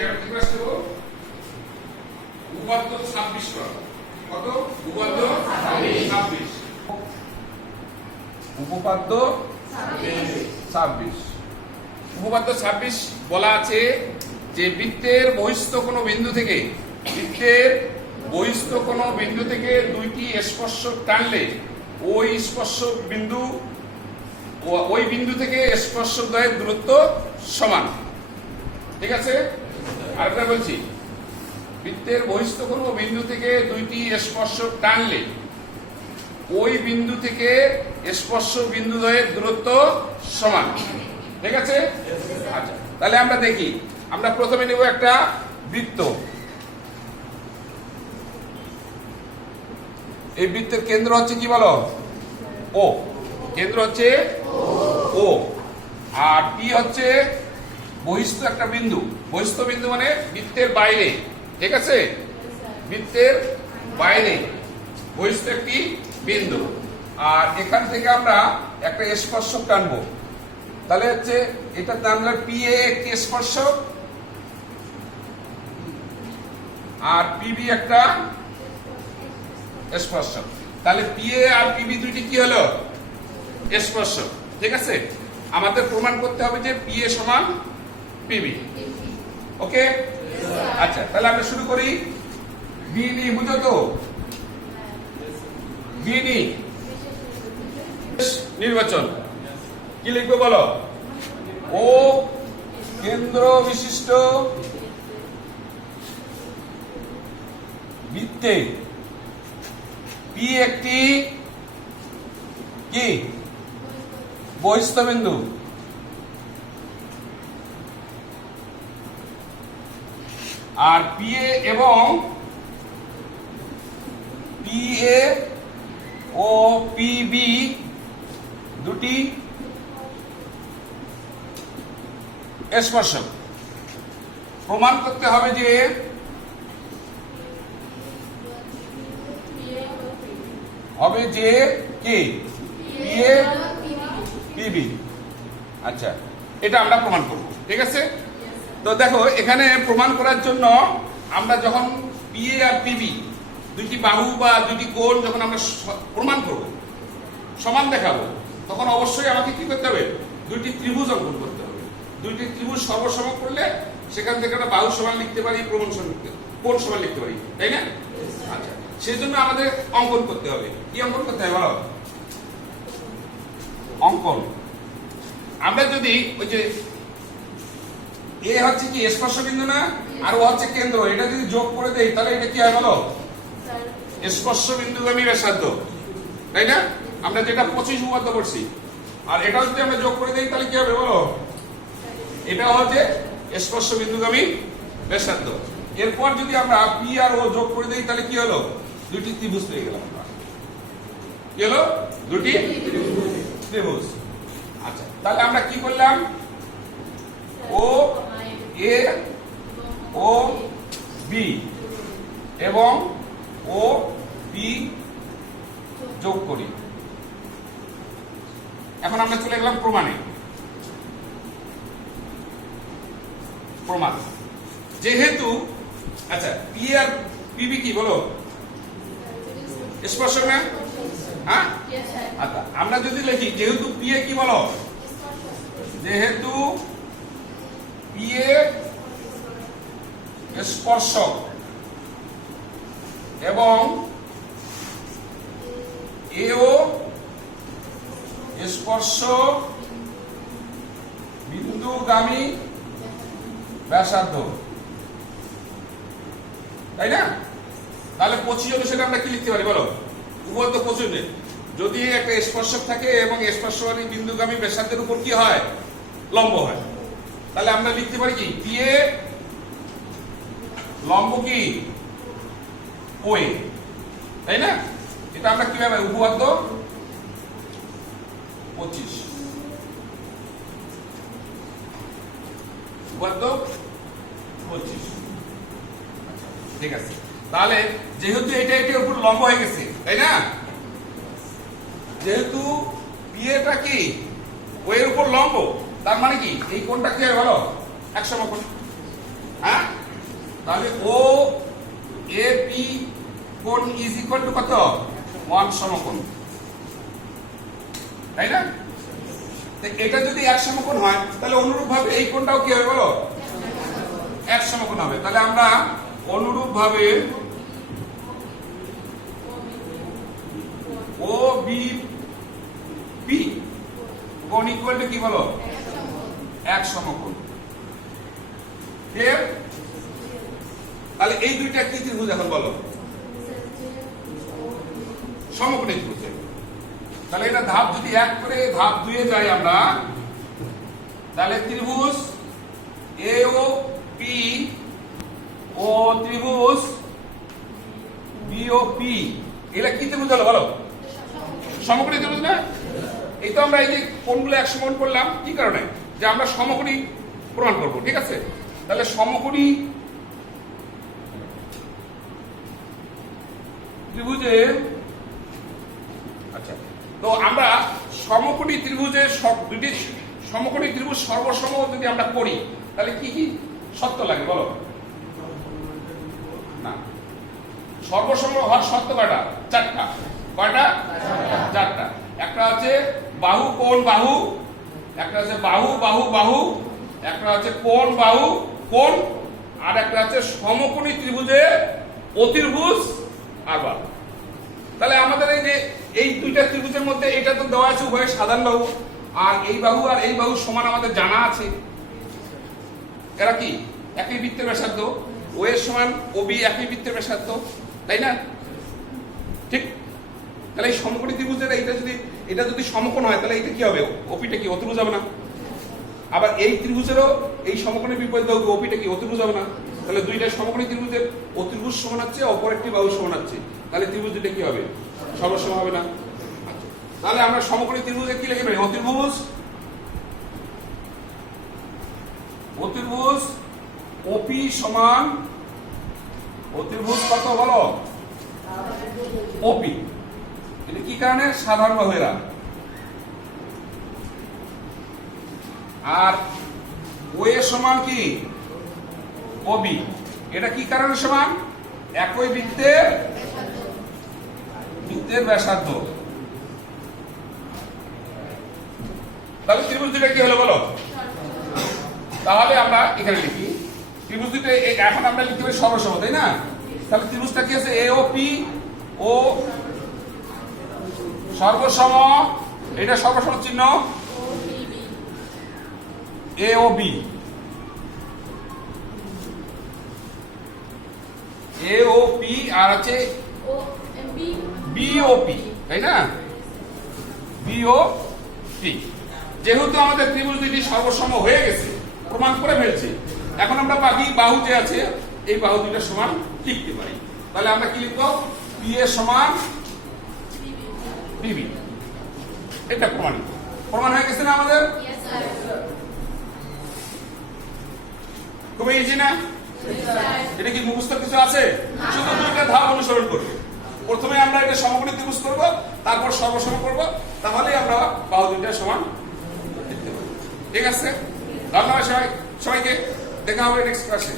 জ্যামিতি ক্লাস নেব উপপাদ্য 26 কত উপপাদ্য 26 উপপাদ্য 26 উপপাদ্য 26 বলা আছে যে বৃত্তের বহিস্থ কোনো বিন্দু থেকে দুইটি স্পর্শক টানলে ওই বিন্দু থেকে স্পর্শক দ্বয়ের দূরত্ব সমান। ঠিক আছে, আরেকবার বলছি, বৃত্তের বহিস্থ কোনো বিন্দু থেকে দুইটি স্পর্শক টানলে ওই বিন্দু থেকে স্পর্শ বিন্দু দ্বয়ের দূরত্ব সমান। ঠিক আছে, আচ্ছা তাহলে আমরা দেখি। আমরা প্রথমে নেব একটা বৃত্ত। এই বৃত্তের কেন্দ্র হচ্ছে কি বলো? ও। কেন্দ্র হচ্ছে ও, আর পি হচ্ছে বহিস্থ একটা বিন্দু। বহিস্থ বিন্দু মানে বৃত্তের বাইরে। ঠিক আছে, বৃত্তের বাইরে বহিস্থ একটি বিন্দু। আর এখান থেকে আমরা একটা স্পর্শক টানবো। তাহলে হচ্ছে এটা টানলে পি এ একটি স্পর্শক আর পিবি একটা স্পর্শক। তাহলে পি এ আর পিবি দুইটি কি হলো? স্পর্শক। ঠিক আছে, আমাদের প্রমাণ করতে হবে যে পি এ সমান পিবি। ওকে, আচ্ছা তাহলে আমরা শুরু করি। বিনি বুঝো তো? বিনি নির্বাচন কি লিখবো বলো? ও কেন্দ্র বিশিষ্ট বৃত্তে পি একটি কি বহিস্থ বিন্দু। আর পি এ এবং পি এ ও পিবি দুটি স্পর্শক। প্রমাণ করতে হবে যে কি পি এ পিবি। আচ্ছা, এটা আমরা প্রমাণ করব। ঠিক আছে, তো দেখো এখানে প্রমাণ করার জন্য আমরা যখন পি এ আর পিবি দুইটি বাহু বা দুইটি কোণ যখন আমরা প্রমাণ করব, সমান দেখাবো, তখন অবশ্যই আমাকে কি করতে হবে? দুইটি ত্রিভুজ অঙ্কন করতে হবে। দুইটি ত্রিভুজ সর্বসম করলে সেখান থেকে আমরা বাহু সমান লিখতে পারি, কোণ সমান লিখতে পারি, তাই না? আচ্ছা, সেই জন্য আমাদের অঙ্কন করতে হবে। কি অঙ্কন করতে হবে বলো? অঙ্কন। আমরা যদি ওই যে এ হচ্ছে কি স্পর্শ বিন্দু না, আর ও হচ্ছে কেন্দ্র, এটা যদি যোগ করে দেই তাহলে এটা কি হয় বলো? স্পর্শ বিন্দুগামী ব্যাসার্ধ, তাই না? আমরা যেটা 25 উপপাদ্য করছি, আর এটা যদি আমরা যোগ করে দেই তাহলে কি হবে বলো? এটা হচ্ছে স্পর্শ বিন্দুগামী ব্যাসার্ধ। এরপর যদি আমরা পি আর ও যোগ করে দেই তাহলে কি হলো? দুটি ত্রিভুজ পেয়ে গেলাম। কি হলো? দুটি ত্রিভুজ। আচ্ছা, তাহলে আমরা কি করলাম? ও এ ও বি এবং ও বি যোগ করি। এখন আমরা চলে গেলাম প্রমাণে। প্রমাণ যেহেতু, আচ্ছা পি আর পিবি কি বলো? স্পর্শক না? হ্যাঁ, আচ্ছা আমরা যদি লিখি যেহেতু পি এ কি বলো? যেহেতু পি এ স্পর্শক এবং এও স্পর্শ বিন্দুগামী ব্যাসার্ধ, তাই না? তাহলে 25 অনুসারে আমরা কি লিখতে পারি বলো? উপপাদ্য 25 যদি একটা স্পর্শক থাকে এবং স্পর্শকারী বিন্দুগামী ব্যাসার্ধের উপর কি হয়? লম্ব হয়, তাহলে আমরা লিখতে পারি কি? পি এ লম্ব কি ও এ, তাই না? এটা আমরা কিভাবে? উপপাদ্য 25 উপপাদ্য 25। ঠিক আছে, তাহলে যেহেতু এটা এটার উপর লম্ব হয়ে গেছে, তাই না? যেহেতু পি এটা কি ও এর উপর লম্ব, তার মানে কি এই কোণটা কি হয় বলো? 100 কোণ। হ্যাঁ, তাহলে ও এ পি কোণ ইজ ইকুয়াল টু কত 1 সমকোণ, তাই না? এটা যদি 1 সমকোণ হয় তাহলে অনুরূপভাবে এই কোণটাও কি হবে বলো 1 সমকোণ হবে। তাহলে আমরা অনুরূপভাবে ও বি পি কোণ ইকুয়াল টু কি বলো 1 সমকোণ। ক্লিয়ার? তাহলে এই দুইটা কি ত্রিভুজ এখন বলো সমকোণী ত্রিভুজ। তাহলে এটা ধাপ যদি 1 করে ধাপ 2 এ যাই আমরা, তাহলে ত্রিভুজ এ ও পি ও ত্রিভুজ বি ও পি এগুলা কি ত্রিভুজ হলো বলো সমকোণী ত্রিভুজ না? এই তো আমরা এই যে কোণগুলো 1 সমকোণ করলাম কি কারণে, যে আমরা সমকোণী প্রমাণ করব, ঠিক আছে? তাহলে সমকোণী ত্রিভুজের, আচ্ছা তো আমরা সমকোণী ত্রিভুজের দুটি সমকোণী ত্রিভুজ সর্বসম যদি আমরা করি তাহলে কি কি শর্ত লাগে বলো? না, সর্বসম হওয়ার শর্ত কয়টা? 4টা। কয়টা? 4টা। একটা আছে বাহু কোণ বাহু, একটা আছে বাহু বাহু বাহু, একটা আছে কোণ বাহু কোণ, আর একটা আছে সমকোণী ত্রিভুজের অতির্ভুজ আর বাহু। তাহলে আমাদের এই যে এই দুইটা ত্রিভুজের মধ্যে এটা তো দেওয়া আছে উভয় সাধারণ বাহু, আর এই বাহু সমান আমাদের জানা আছে। এরা কি একই বৃত্তের ব্যাসার্ধ, ও এর সমান ও বি একই বৃত্তের ব্যাসার্ধ, তাই না? ঠিক। তাহলে এই সমকোণী ত্রিভুজের এটা যদি সমকোণ হয় তাহলে এটা কি হবে? ওপিটা কি অতিভুজ হবে না? আবার এই ত্রিভুজেরও এই সমকোণের বিপরীত বাহু ওপিটা কি অতিভুজ হবে না? তাহলে দুইটা সমকোণী ত্রিভুজের অতিভুজ সমান হচ্ছে, অপর একটি বাহু সমান হচ্ছে, তাহলে ত্রিভুজ দুইটা কি হবে? সর্বসম হবে না? তাহলে আমরা সমকোণী ত্রিভুজে কি লিখে পারি? অতিভুজ ওপি সমান অতিভুজ কত বলো ওপি। এটা কি কারণে? সাধারণ বাহু এরা। আর ও এর সমান কি ওবি, এটা কি কারণে সমান? একই বৃত্তের ব্যাসার্ধ। তাহলে ত্রিভুজ দুইটা কি হলো বলো? তাহলে আমরা এখানে লিখি ত্রিভুজ দুইটা, এখন আমরা লিখতে পারি সর্বসম, তাই না? তাহলে ত্রিভুজটা কি আছে? এ ও পি ও সর্বসম, এটা সর্বসম চিহ্ন এ ও বি, এ ও পি আর আছে বি ও পি, তাই না? B O P. যেহেতু আমাদের ত্রিভুজ দুইটি সর্বসম হয়ে গেছে, প্রমাণ করে ফেলছি, এখন আমরা বাকি বাহু যে আছে এই বাহু দুইটা সমান লিখতে পারি। তাহলে আমরা কি লিখবো? পি এ সমান বিবি। এটা প্রমাণ হয়ে গেছে না আমাদের? খুবই ইজি না? এটা কি মুখস্থ কিছু আছে? শুধু দুইটা ধাপ অনুসরণ করবে। প্রথমে আমরা এটা সমকোণী ত্রিভুজ করব, তারপর সর্বসম করব, তাহলেই আমরা বাহু দুইটা সমান দেখতে পাবো। ঠিক আছে? ধন্যবাদ সবাইকে। দেখা হবে নেক্সট ক্লাসে।